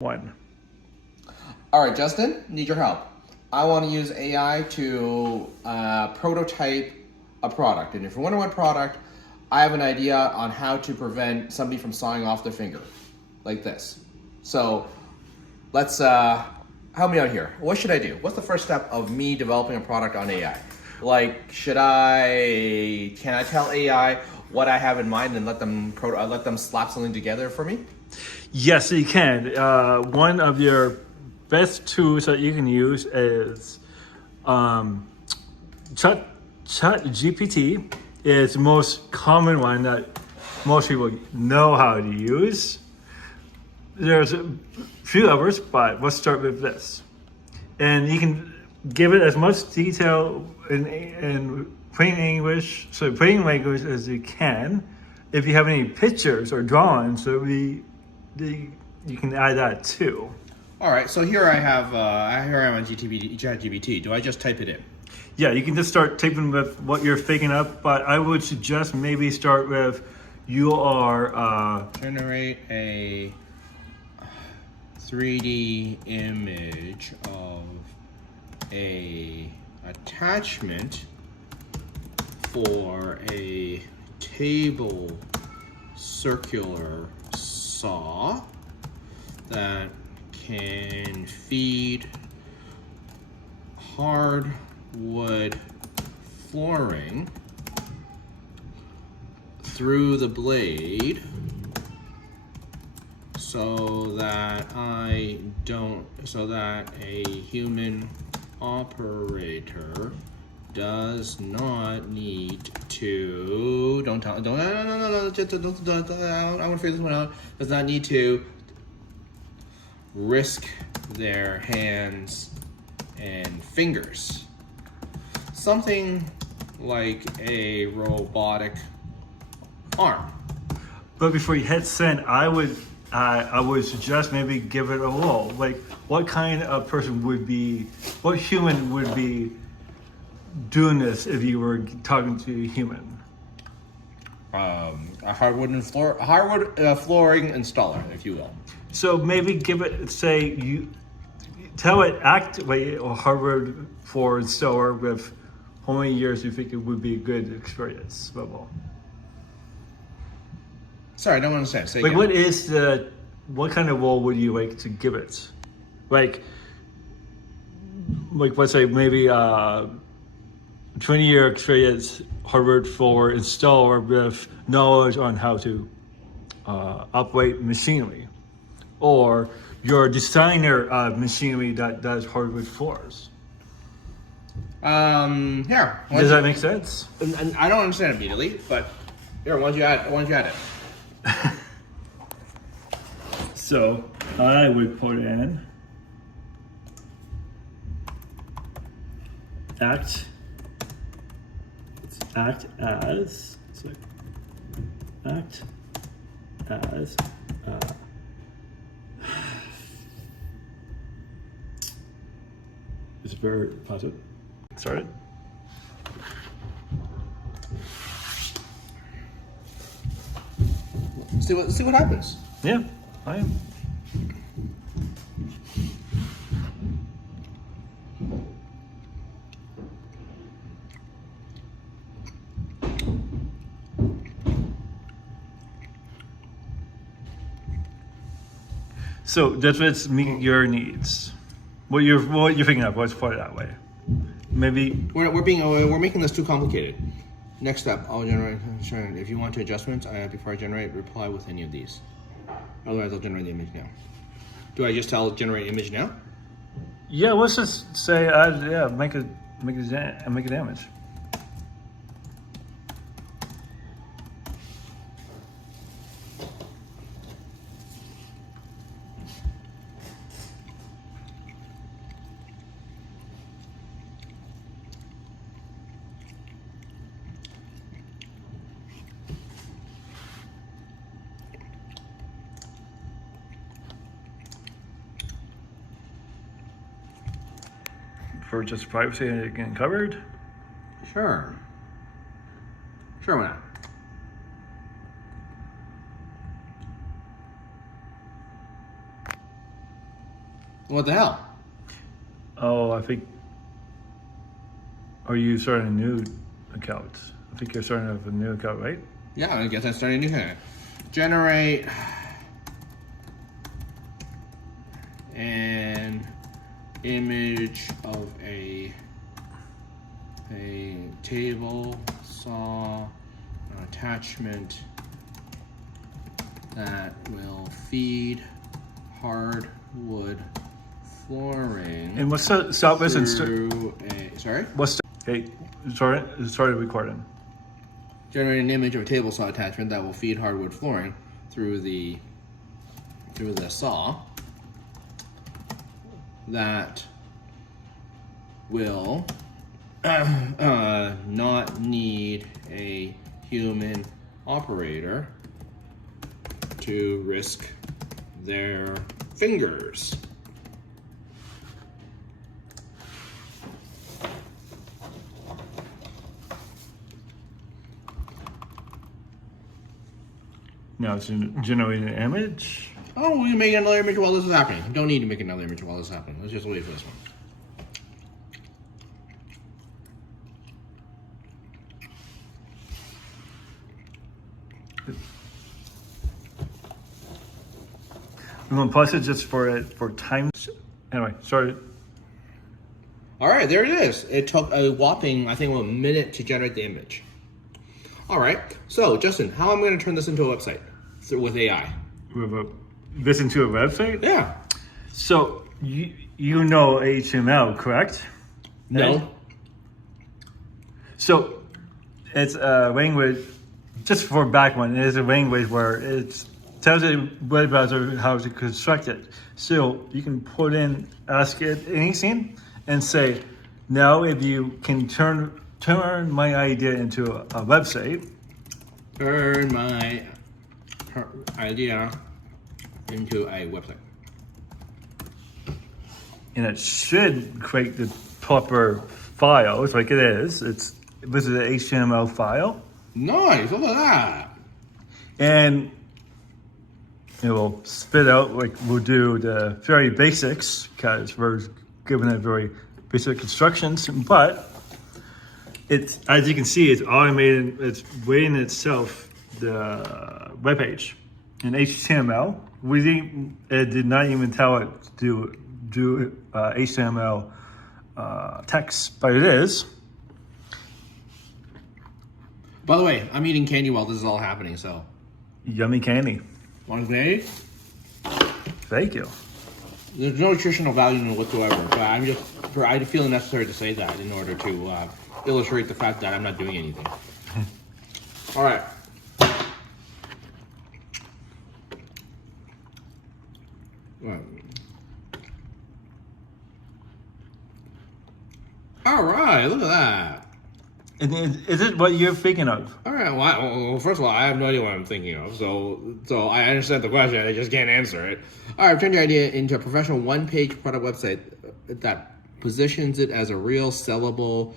One. All right, Justin, need your help. I want to use AI to prototype a product. And if you're wondering what product, I have an idea on how to prevent somebody from sawing off their finger, like this. So let's help me out here. What should I do? What's the first step of me developing a product on AI? Like, can I tell AI what I have in mind and let them slap something together for me? Yes, you can. One of your best tools that you can use is ChatGPT. Is the most common one that most people know how to use. There's a few others, but let's start with this. And you can give it as much detail in plain English, so plain language as you can. If you have any pictures or drawings, you can add that too. All right, so here I have, here I am on ChatGPT. Do I just type it in? Yeah, you can just start typing with what you're thinking up, but I would suggest maybe start with generate a 3D image of a attachment for a table circular saw that can feed hardwood flooring through the blade so that a human operator does not need to I want to figure this one out. Does not need to risk their hands and fingers. Something like a robotic arm. But before you hit send, I would suggest maybe give it a roll. Like, what kind of person what human would be doing this if you were talking to a human? A hardwood flooring installer, if you will. So maybe give it, tell it activate a hardwood floor installer with how many years you think it would be a good experience level. Sorry, I don't understand. Say like, again. what kind of role would you like to give it? Like let's say maybe 20-year experience hardwood floor installer with knowledge on how to operate machinery, or you're a designer of machinery that does hardwood floors. Here. Does that make sense? And I don't understand immediately, but here, why don't you add it? So I would put in act as it's very positive. Started. See what happens. Yeah, I am. So does it meet your needs? What you're thinking of? Let's put it that way. Maybe we're making this too complicated. Next step, I'll generate. If you want to adjustments, before I generate, reply with any of these. Otherwise, I'll generate the image now. Do I just tell generate image now? Yeah, let's just say make a damage. For just privacy and getting covered? Sure. Sure, why not? What the hell? Oh, I think. Are you starting a new account? I think you're starting a new account, right? Yeah, I guess I'm starting a new account. Generate an image of a table saw attachment that will feed hardwood flooring. And what's the stop this and sorry? what's the, hey, started recording. Generate an image of a table saw attachment that will feed hardwood flooring through the saw that will not need a human operator to risk their fingers. Now it's generating an image. Oh, we can make another image while this is happening. Don't need to make another image while this is happening. Let's just wait for this one. I'm gonna pause it just for time. Anyway, sorry. All right, there it is. It took a whopping, I think, a minute to generate the image. All right, so Justin, how am I going to turn this into a website with AI? This into a website? Yeah. So you know HTML, correct? No. Ed? So it's a language, just for background, it is a language where it tells the web browser how to construct it. So you can put in, ask it anything, and say, now if you can turn my idea into a website. Turn my idea into a website. And it should create the proper files like it is. This is an HTML file. Nice, look at that. And it will spit out, like we'll do the very basics because we're given it very basic instructions, but it's, as you can see, it's automated, it's waiting itself the web page. In HTML, it did not even tell it to do HTML text, but it is. By the way, I'm eating candy while this is all happening, so. Yummy candy. Want candy? Thank you. There's no nutritional value in it whatsoever, but I feel it necessary to say that in order to illustrate the fact that I'm not doing anything. All right. All right, look at that. Is it what you're thinking of? All right, well, first of all, I have no idea what I'm thinking of, so I understand the question, I just can't answer it. All right, I've turned your idea into a professional one-page product website that positions it as a real sellable,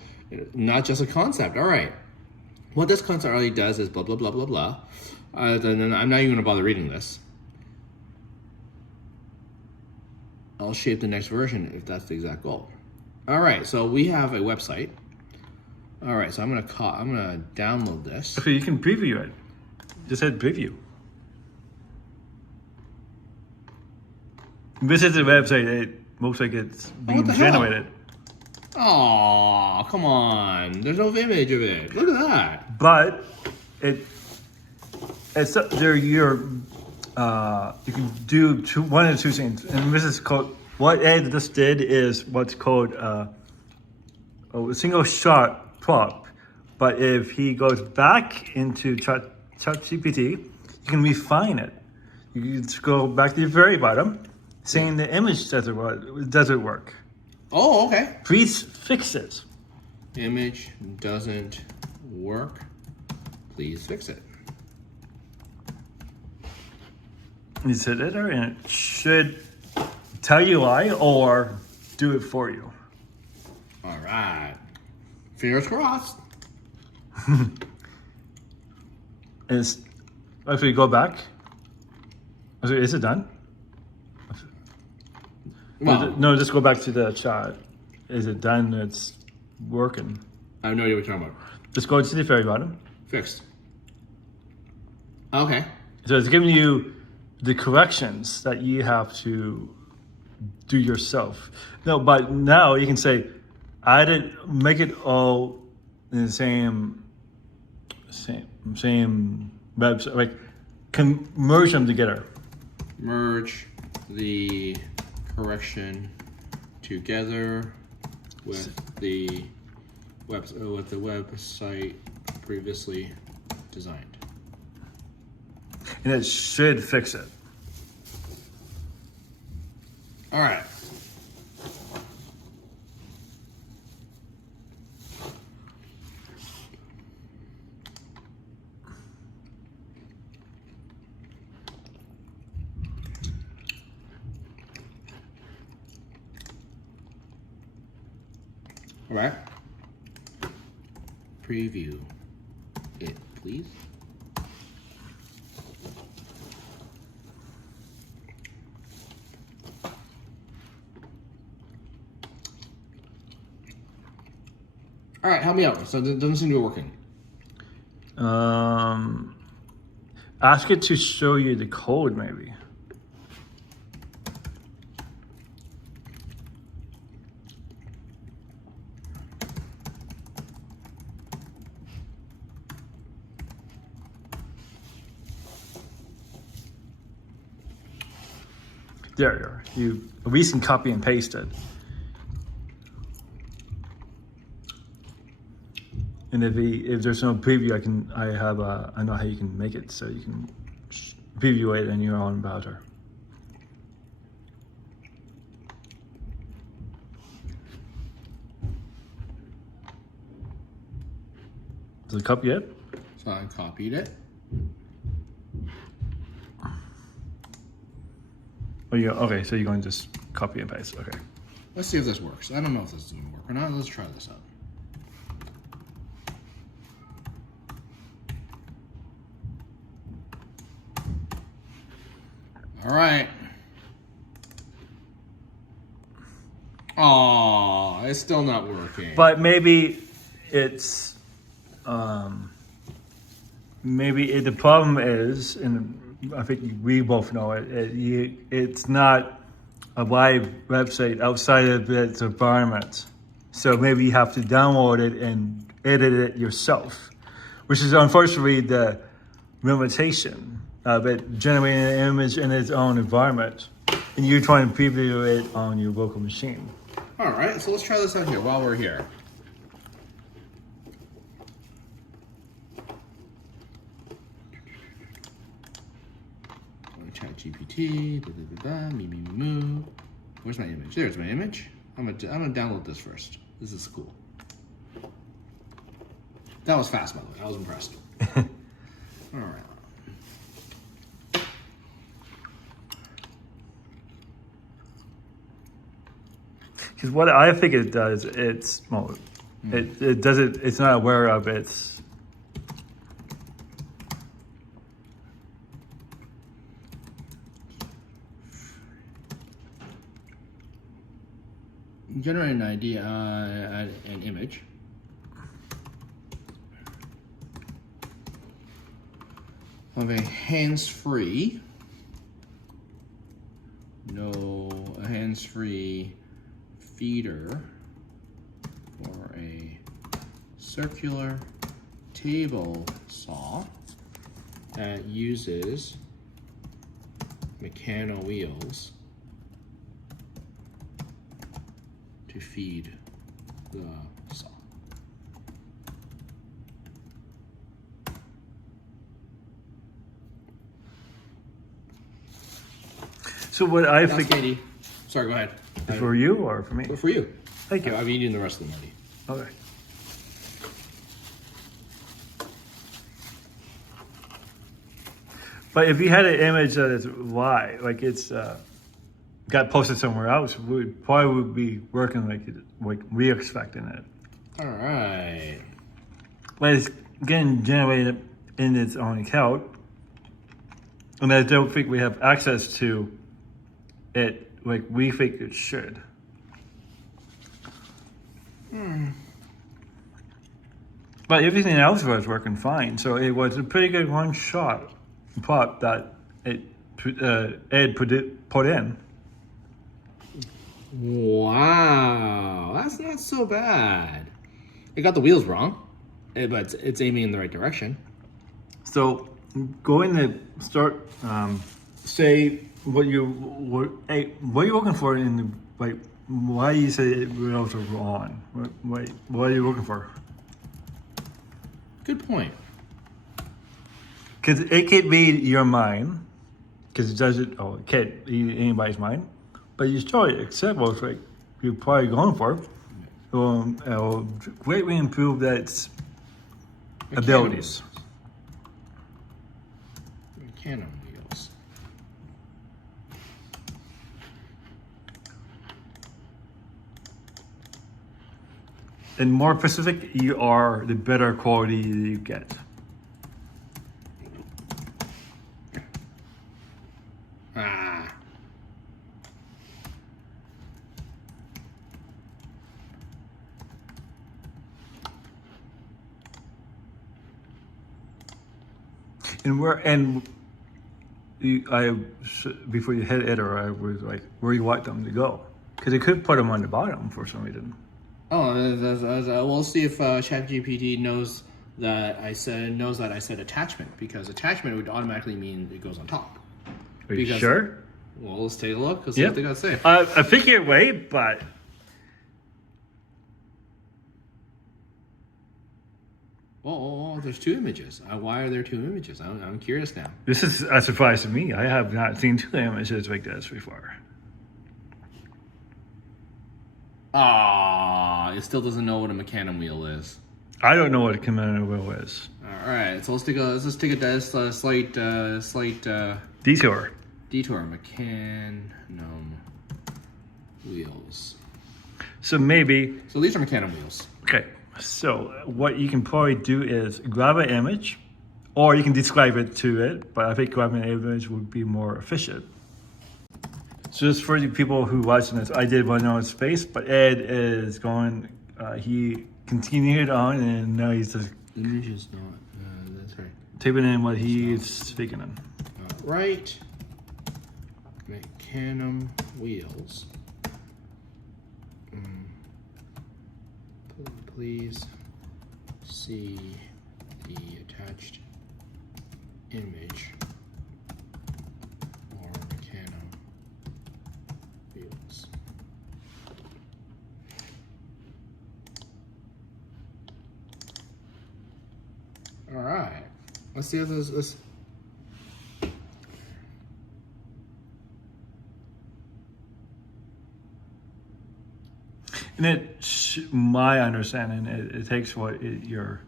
not just a concept. All right, what this concept really does is blah, blah, blah, blah, blah. Then I'm not even gonna bother reading this. I'll shape the next version if that's the exact goal. All right, so we have a website. All right, so I'm gonna download this. Okay, you can preview it. Just hit preview. This is the website. It looks like it's being generated. Oh, come on! There's no image of it. Look at that. But it's there. You can do one of two things, and this is called. What Ed just did is what's called a single shot prop. But if he goes back into ChatGPT, you can refine it. You can just go back to the very bottom, saying the image doesn't work. Oh, okay. Please fix it. Image doesn't work. Please fix it. You hit enter, and it should tell you why or do it for you. All right. Fingers crossed. Actually, go back. Is it done? Well, No, just go back to the chat. Is it done? It's working. I have no idea what you're talking about. Just go to the very bottom. Fixed. Okay. So it's giving you the corrections that you have to do yourself. No, but now you can say, make it all in the same website, like merge them together. Merge the correction together with the website previously designed. And it should fix it. All right. All right. Preview it, please. All right, help me out. So it doesn't seem to be working. Ask it to show you the code, maybe. There you are. You at least can copy and paste it. And if there's no preview, I know how you can make it so you can preview it in your own browser. Does it copy it? So I copied it. Oh, yeah. Okay, so you're going to just copy and paste. Okay. Let's see if this works. I don't know if this is going to work or not. Let's try this out. All right. Oh, it's still not working. But maybe it's the problem is, and I think we both know it's not a live website outside of its environment. So maybe you have to download it and edit it yourself, which is unfortunately the limitation of it generating an image in its own environment. And you're trying to preview it on your local machine. All right, so let's try this out here while we're here. ChatGPT, moo. Where's my image? There's my image. I'm gonna download this first. This is cool. That was fast, by the way. I was impressed. All right. Because what I think it does, it does it. It's not aware of its. Generate an idea, an image. Of a hands-free. A hands-free feeder for a circular table saw that uses mechanical wheels to feed the saw. So what I That's think. Katie. Sorry, go ahead. For you or for me? For you. Thank you. I've eaten the rest of the money. Okay. But if you had an image that is live, like it's got posted somewhere else, we probably would be working like we expecting it. All right. But it's getting generated in its own account, and I don't think we have access to it like we think it should. But everything else was working fine, so it was a pretty good one-shot plot that Ed put in. Wow, that's not so bad. It got the wheels wrong, but it's aiming in the right direction. So go in and start. Say what you're looking for in the like. Why you say wheels are wrong? What are you looking for? Good point. Because it could be your mind, because it doesn't. Oh, it can't be anybody's mind. But you still accept what's like you're probably going for. It'll greatly improve that abilities. Cannon wheels. And more specific you are, the better quality you get. Ah. Before you hit editor, I was like, where you want them to go? Because it could put them on the bottom for some reason. Oh, we'll see if ChatGPT knows that I said attachment, because attachment would automatically mean it goes on top. Are you sure? Well, let's take a look. Let's see what they got to say. I think you're right, but Oh, there's two images. Why are there two images? I'm curious now. this is a surprise to me. I have not seen two images like this before. It still doesn't know what a machinum wheel is. I don't know what a command wheel is. All right, so let's just take a slight Detour. detour. Machinum wheels. So maybe, So these are machinum wheels. okay, so what you can probably do is grab an image, or you can describe it to it, but I think grabbing an image would be more efficient. So just for the people who watching this, I did one on space, but Ed is going, he continued on, and now he's just Image is not, that's right. typing in what he's speaking in. Right. Machinum wheels. Please see the attached image for machinum wheels. All right. Let's see how this. And my understanding, it takes what you're.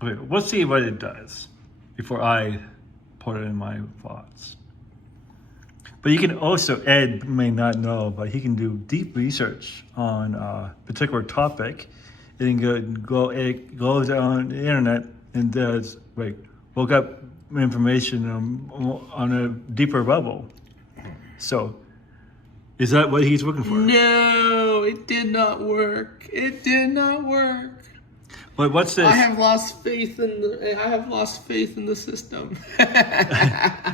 Okay, let's see what it does before I put it in my thoughts. But you can also, Ed may not know, but he can do deep research on a particular topic. It goes on the internet and does like look up information on a deeper level. So, is that what he's looking for? No, it did not work. It did not work. But what's this? I have lost faith in the system.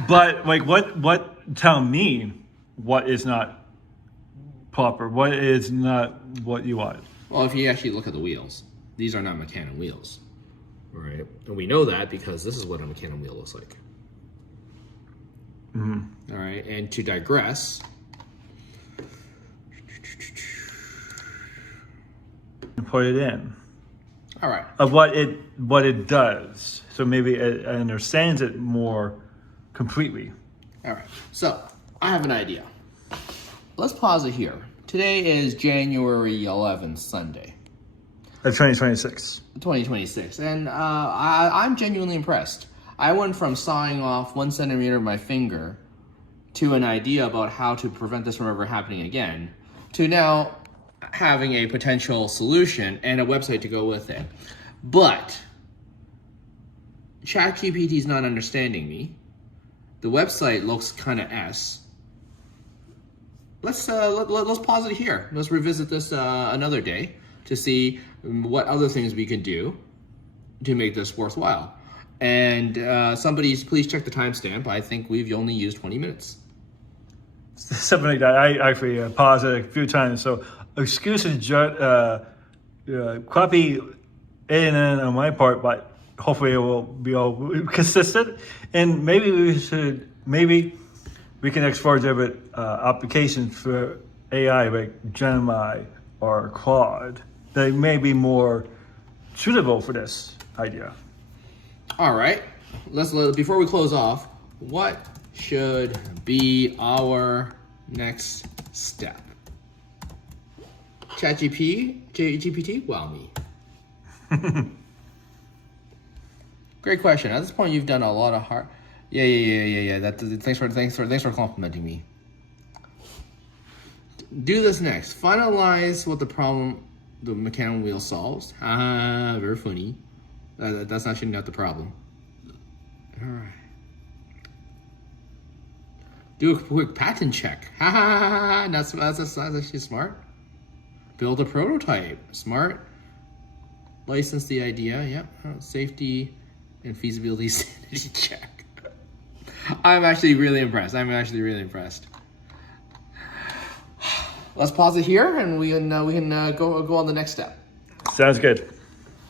But like, what? Tell me, what is not proper? What is not what you want? Well, if you actually look at the wheels, these are not machinum wheels, right? And we know that because this is what a machinum wheel looks like. Mm-hmm. All right, and to digress. Put it in. All right. Of what it does, so maybe it understands it more completely. All right. So I have an idea. Let's pause it here. Today is January 11th, Sunday, 2026. 2026, and I'm genuinely impressed. I went from sawing off 1 centimeter of my finger to an idea about how to prevent this from ever happening again, to now having a potential solution and a website to go with it. But ChatGPT is not understanding me. The website looks kind of S. let's pause it here. Let's revisit this another day to see what other things we can do to make this worthwhile. And please check the timestamp. I think we've only used 20 minutes. Something like that. I actually paused it a few times. So excuses, copy in on my part, but hopefully it will be all consistent. And maybe we can explore different applications for AI like Gemini or Claude. They may be more suitable for this idea. All right, before we close off, what should be our next step? ChatGPT? Wow, me. Great question. At this point, you've done a lot of hard. Yeah. Thanks for complimenting me. Do this next. Finalize what the problem the mechanical wheel solves. Very funny. That's actually not the problem. All right. Do a quick pattern check. That's actually smart. Build a prototype. Smart. License the idea. Yep. Safety and feasibility sanity check. I'm actually really impressed. Let's pause it here, and we can go on the next step. Sounds good.